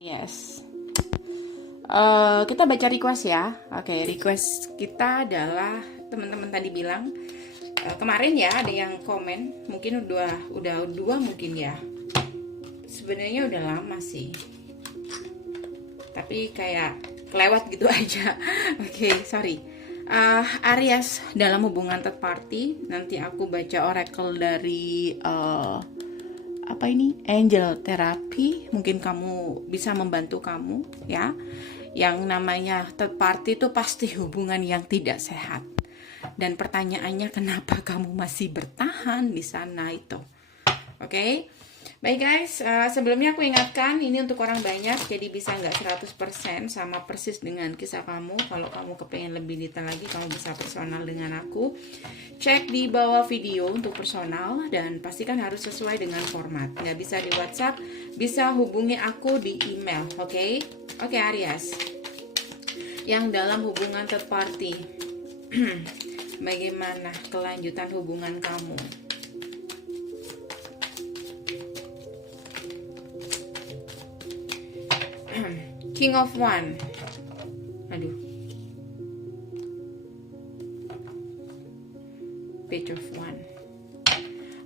Yes. Kita baca request ya. Oke, request kita adalah teman-teman tadi bilang kemarin ya ada yang komen, mungkin udah dua mungkin ya. Sebenarnya udah lama sih, tapi kayak kelewat gitu aja. Oke, sorry. Aries dalam hubungan third party. Nanti aku baca oracle dari apa ini, angel therapy. Mungkin kamu bisa membantu kamu ya. Yang namanya third party itu pasti hubungan yang tidak sehat, dan pertanyaannya kenapa kamu masih bertahan di sana itu. Oke. Baik guys, sebelumnya aku ingatkan ini untuk orang banyak, jadi bisa nggak 100% sama persis dengan kisah kamu. Kalau kamu kepengen lebih detail lagi, kamu bisa personal dengan aku. Cek di bawah video untuk personal, dan pastikan harus sesuai dengan format. Nggak bisa di WhatsApp, bisa hubungi aku di email, oke? Oke Aries, yang dalam hubungan third party, bagaimana kelanjutan hubungan kamu? King of One. Aduh. Page of One.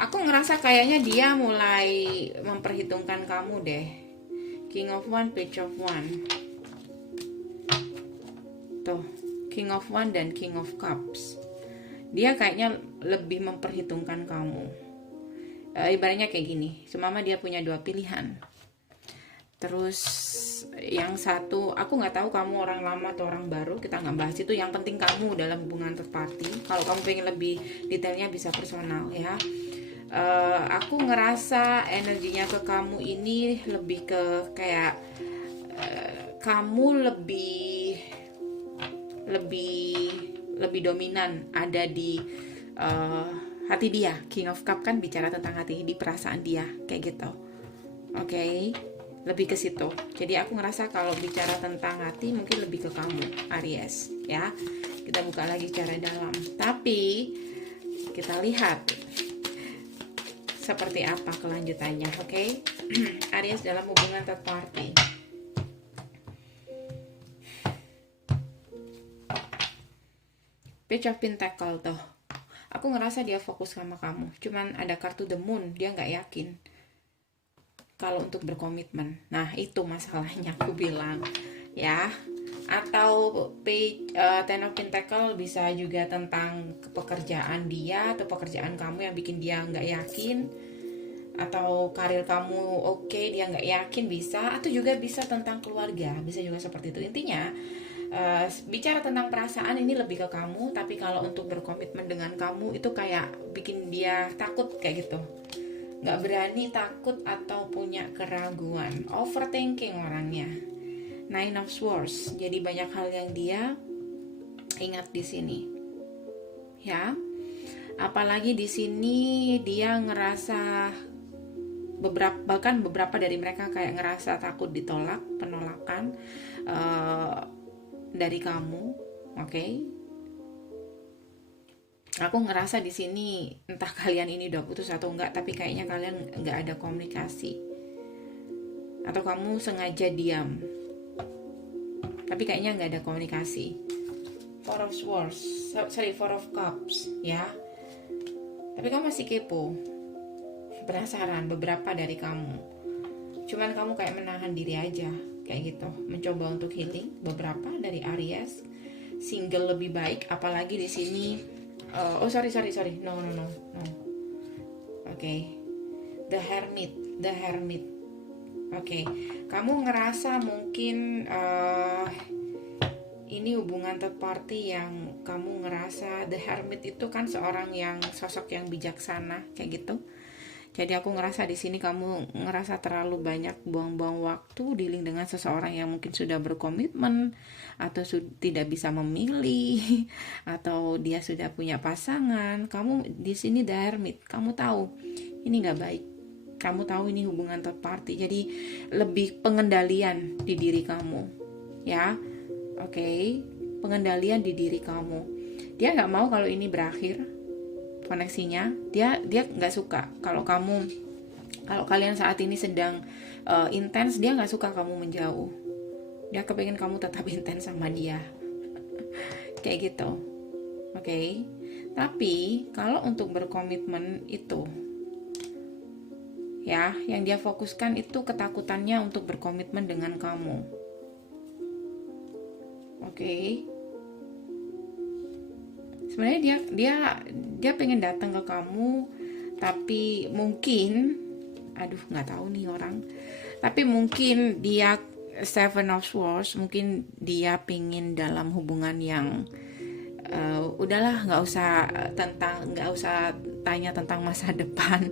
Aku ngerasa kayaknya dia mulai memperhitungkan kamu deh. King of One, Page of One. Tuh, King of One dan King of Cups. Dia kayaknya lebih memperhitungkan kamu. Ibaratnya kayak gini, semama dia punya dua pilihan. Terus yang satu, aku nggak tahu kamu orang lama atau orang baru, kita nggak bahas itu. Yang penting kamu dalam hubungan third party. Kalau kamu pengen lebih detailnya bisa personal ya. Aku ngerasa energinya ke kamu ini lebih ke kayak kamu lebih dominan ada di hati dia. King of Cup kan bicara tentang hati, di perasaan dia kayak gitu. Oke. Lebih ke situ. Jadi aku ngerasa kalau bicara tentang hati mungkin lebih ke kamu Aries ya. Kita buka lagi secara dalam, tapi kita lihat seperti apa kelanjutannya. Oke. Aries dalam hubungan third party. Page of Pentacle tuh. Aku ngerasa dia fokus sama kamu, cuman ada kartu the moon, dia nggak yakin kalau untuk berkomitmen. Nah itu masalahnya aku bilang ya. Atau Ten of Pentacle bisa juga tentang pekerjaan dia atau pekerjaan kamu yang bikin dia nggak yakin, atau karir kamu oke, dia nggak yakin, bisa. Atau juga bisa tentang keluarga, bisa juga seperti itu. Intinya bicara tentang perasaan ini lebih ke kamu, tapi kalau untuk berkomitmen dengan kamu itu kayak bikin dia takut kayak gitu, nggak berani, takut, atau punya keraguan, overthinking orangnya. Nine of Swords, jadi banyak hal yang dia ingat di sini ya. Apalagi di sini dia ngerasa bahkan beberapa dari mereka kayak ngerasa takut ditolak, penolakan dari kamu. Oke. Aku ngerasa di sini entah kalian ini udah putus atau enggak, tapi kayaknya kalian enggak ada komunikasi, atau kamu sengaja diam, tapi kayaknya enggak ada komunikasi. Four of Swords, Four of Cups ya. Tapi kamu masih kepo, penasaran beberapa dari kamu. Cuman kamu kayak menahan diri aja, kayak gitu, mencoba untuk healing. Beberapa dari Aries single lebih baik, apalagi di sini. Sorry. No. Oke. The Hermit. Oke. Kamu ngerasa mungkin ini hubungan third party yang kamu ngerasa The Hermit itu kan seorang yang sosok yang bijaksana kayak gitu. Jadi aku ngerasa di sini kamu ngerasa terlalu banyak buang-buang waktu dealing dengan seseorang yang mungkin sudah berkomitmen, atau tidak bisa memilih, atau dia sudah punya pasangan. Kamu di sini The Hermit, kamu tahu ini nggak baik. Kamu tahu ini hubungan third party, jadi lebih pengendalian di diri kamu, ya. Oke. Pengendalian di diri kamu. Dia nggak mau kalau ini berakhir koneksinya. Dia nggak suka kalau kamu Kalau kalian saat ini sedang intens, dia nggak suka kamu menjauh. Dia kepengen kamu tetap intens sama dia. Kayak gitu. Oke. Tapi kalau untuk berkomitmen itu, ya, yang dia fokuskan itu ketakutannya untuk berkomitmen dengan kamu. Oke. Sebenarnya dia pengen datang ke kamu, tapi mungkin, aduh nggak tahu nih orang, tapi mungkin dia Seven of Swords, mungkin dia pengen dalam hubungan yang udahlah, nggak usah tanya tentang masa depan,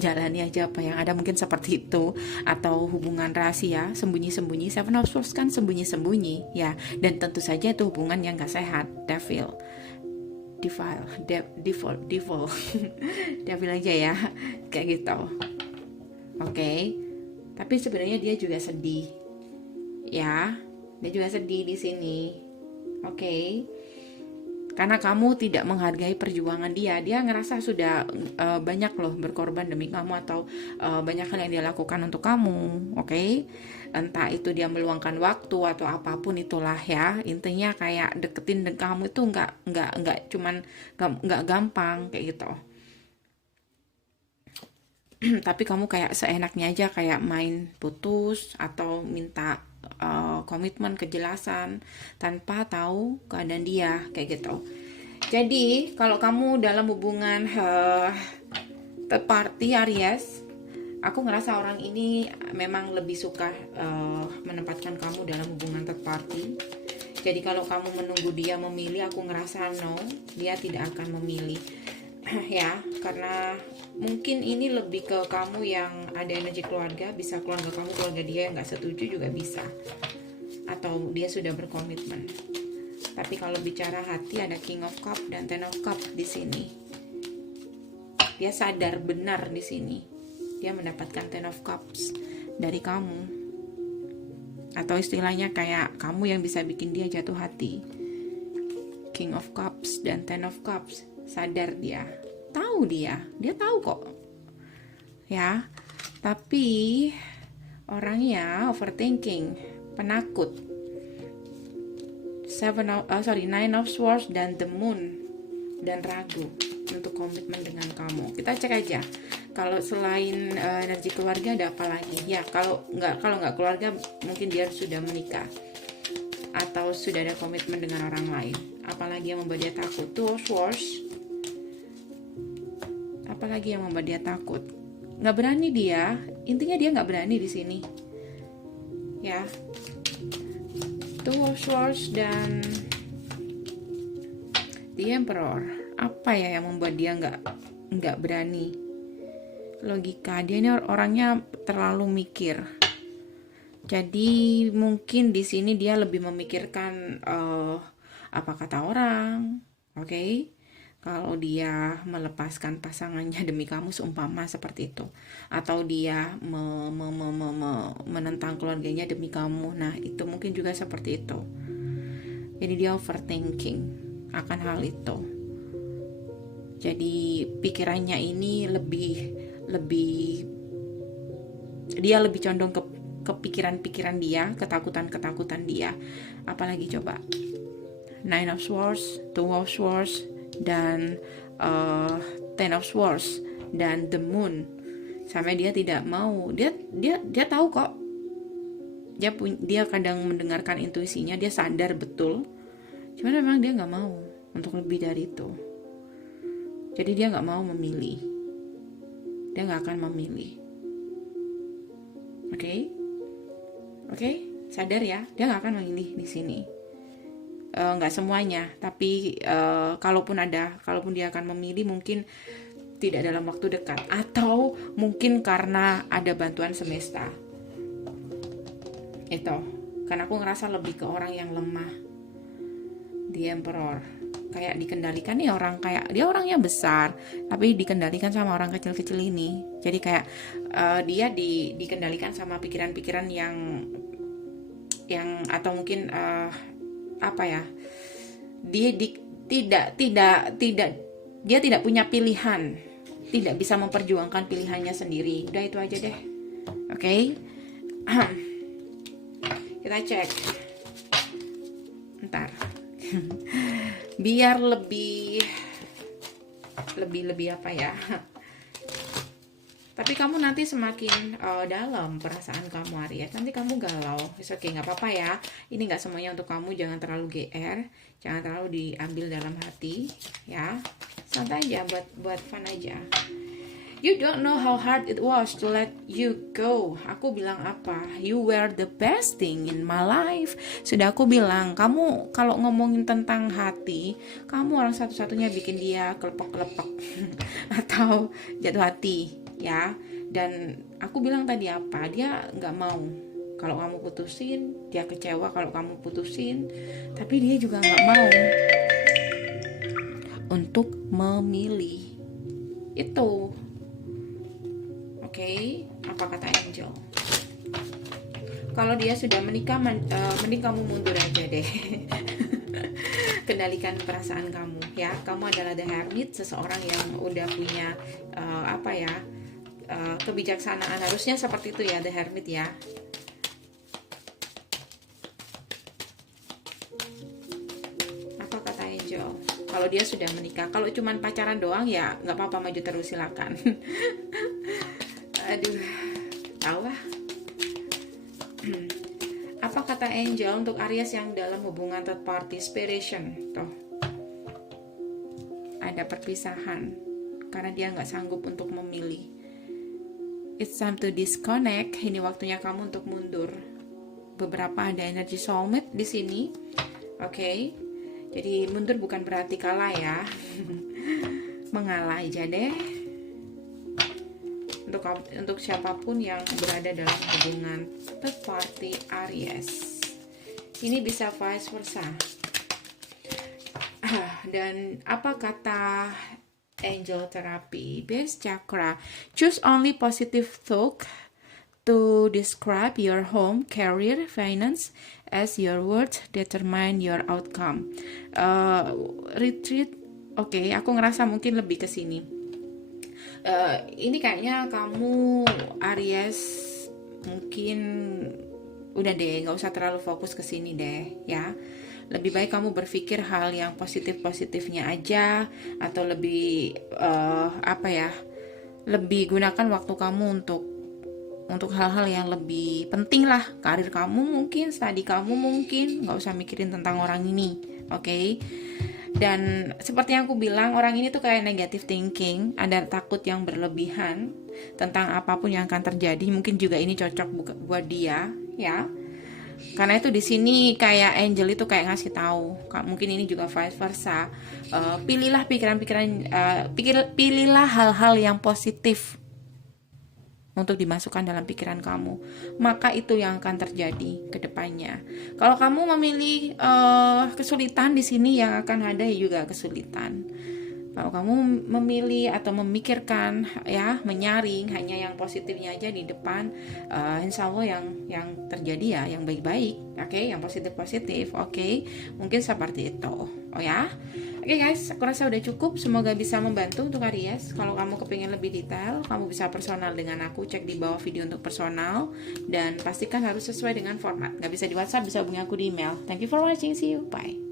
jalani aja apa yang ada, mungkin seperti itu. Atau hubungan rahasia, sembunyi-sembunyi. Seven of Swords kan sembunyi-sembunyi ya, dan tentu saja itu hubungan yang gak sehat. Devil devil aja ya, kayak gitu. Oke. Tapi sebenarnya dia juga sedih ya, dia juga sedih di sini. Oke. Karena kamu tidak menghargai perjuangan dia ngerasa sudah banyak loh berkorban demi kamu, atau banyak hal yang dia lakukan untuk kamu. Oke. Entah itu dia meluangkan waktu atau apapun itulah ya, intinya kayak deketin kamu itu nggak gampang kayak gitu. Tapi kamu kayak seenaknya aja, kayak main putus atau minta komitmen, kejelasan tanpa tahu keadaan dia kayak gitu. Jadi kalau kamu dalam hubungan third party Aries, aku ngerasa orang ini memang lebih suka menempatkan kamu dalam hubungan third party. Jadi kalau kamu menunggu dia memilih, aku ngerasa no, dia tidak akan memilih. Ya, karena mungkin ini lebih ke kamu yang ada energi keluarga, bisa keluarga kamu, keluarga dia yang nggak setuju juga bisa, atau dia sudah berkomitmen. Tapi kalau bicara hati, ada King of Cup dan Ten of Cup di sini. Dia sadar benar di sini, dia mendapatkan Ten of Cups dari kamu, atau istilahnya kayak kamu yang bisa bikin dia jatuh hati. King of Cups dan Ten of Cups. Sadar dia tahu kok ya, tapi orangnya overthinking, penakut. Nine of Swords dan the Moon, dan ragu untuk komitmen dengan kamu. Kita cek aja kalau selain energi keluarga ada apa lagi ya. Kalau nggak keluarga, mungkin dia sudah menikah atau sudah ada komitmen dengan orang lain. Apalagi yang membuat dia takut? Two of Swords. Apalagi yang membuat dia takut? Nggak berani dia. Intinya dia nggak berani di sini. Ya. Two of Swords dan The Emperor. Apa ya yang membuat dia nggak berani? Logika. Dia ini orangnya terlalu mikir. Jadi mungkin di sini dia lebih memikirkan apa kata orang. Oke. Kalau dia melepaskan pasangannya demi kamu, seumpama seperti itu, atau dia menentang keluarganya demi kamu, nah itu mungkin juga seperti itu. Jadi dia overthinking akan hal itu. Jadi pikirannya ini dia lebih condong ke pikiran-pikiran dia, ketakutan dia. Apalagi coba? Nine of Swords, Two of Swords, dan Ten of Swords dan the Moon. Sampai dia tidak mau. Dia tahu kok. Dia kadang mendengarkan intuisinya, dia sadar betul. Cuman memang dia nggak mau untuk lebih dari itu. Jadi dia nggak mau memilih. Dia nggak akan memilih. Oke, sadar ya. Dia nggak akan memilih di sini. Nggak semuanya, tapi kalaupun dia akan memilih, mungkin tidak dalam waktu dekat, atau mungkin karena ada bantuan semesta. Itu karena aku ngerasa lebih ke orang yang lemah. The Emperor kayak dikendalikan nih, orang kayak dia orangnya besar tapi dikendalikan sama orang kecil-kecil ini. Jadi kayak dia dikendalikan sama pikiran-pikiran yang atau mungkin apa ya, dia tidak punya pilihan. tidak bisa memperjuangkan pilihannya sendiri. Udah itu aja deh. Oke. Kita cek. Ntar. Biar lebih apa ya. Tapi kamu nanti semakin dalam perasaan kamu, Aries. Nanti kamu galau. Oke, nggak apa-apa ya. Ini nggak semuanya untuk kamu. Jangan terlalu GR. Jangan terlalu diambil dalam hati, ya. Santai aja, buat fun aja. You don't know how hard it was to let you go. Aku bilang apa? You were the best thing in my life. Sudah aku bilang, kamu kalau ngomongin tentang hati, kamu orang satu-satunya bikin dia kelepek-kelepek atau jatuh hati, ya. Dan aku bilang tadi apa? Dia nggak mau kalau kamu putusin, dia kecewa kalau kamu putusin, tapi dia juga nggak mau untuk memilih. Itu. Oke, apa kata Angel? Kalau dia sudah menikah, mending kamu mundur aja deh. Kendalikan perasaan kamu, ya. Kamu adalah the hermit, seseorang yang udah punya kebijaksanaan. Harusnya seperti itu ya, the hermit ya. Apa kata Angel? Kalau dia sudah menikah, kalau cuman pacaran doang ya nggak apa-apa, maju terus, silakan. Aduh, tahu lah. Apa kata Angel untuk Aries yang dalam hubungan third party separation? Tuh, ada perpisahan karena dia nggak sanggup untuk memilih. It's time to disconnect. Ini waktunya kamu untuk mundur. Beberapa ada energi soulmate di sini. Oke. Jadi mundur bukan berarti kalah ya. Mengalah aja deh. Untuk siapapun yang berada dalam hubungan third party Aries, ini bisa vice versa. Dan apa kata Angel Therapy? Base chakra, choose only positive thought to describe your home, career, finance, as your words determine your outcome. Retreat, oke, aku ngerasa mungkin lebih ke sini. Ini kayaknya kamu Aries mungkin udah deh, nggak usah terlalu fokus ke sini deh, ya. Lebih baik kamu berpikir hal yang positifnya aja, atau lebih lebih gunakan waktu kamu untuk hal-hal yang lebih penting lah. Karir kamu mungkin, studi kamu mungkin, nggak usah mikirin tentang orang ini, oke? Dan seperti yang aku bilang, orang ini tuh kayak negative thinking, ada takut yang berlebihan tentang apapun yang akan terjadi. Mungkin juga ini cocok buat dia, ya. Karena itu di sini kayak Angel itu kayak ngasih tahu, mungkin ini juga vice versa. Pilihlah pilihlah hal-hal yang positif untuk dimasukkan dalam pikiran kamu, maka itu yang akan terjadi ke depannya. Kalau kamu memilih kesulitan di sini, yang akan ada juga kesulitan. Kalau kamu memilih atau memikirkan, ya, menyaring hanya yang positifnya aja di depan, insya Allah yang terjadi ya yang baik-baik, oke, yang positif, oke, mungkin seperti itu, oh ya. Oke guys, aku rasa udah cukup. Semoga bisa membantu untuk Aries. Kalau kamu kepingin lebih detail, kamu bisa personal dengan aku. Cek di bawah video untuk personal. Dan pastikan harus sesuai dengan format. Gak bisa di WhatsApp, bisa hubungi aku di email. Thank you for watching. See you. Bye.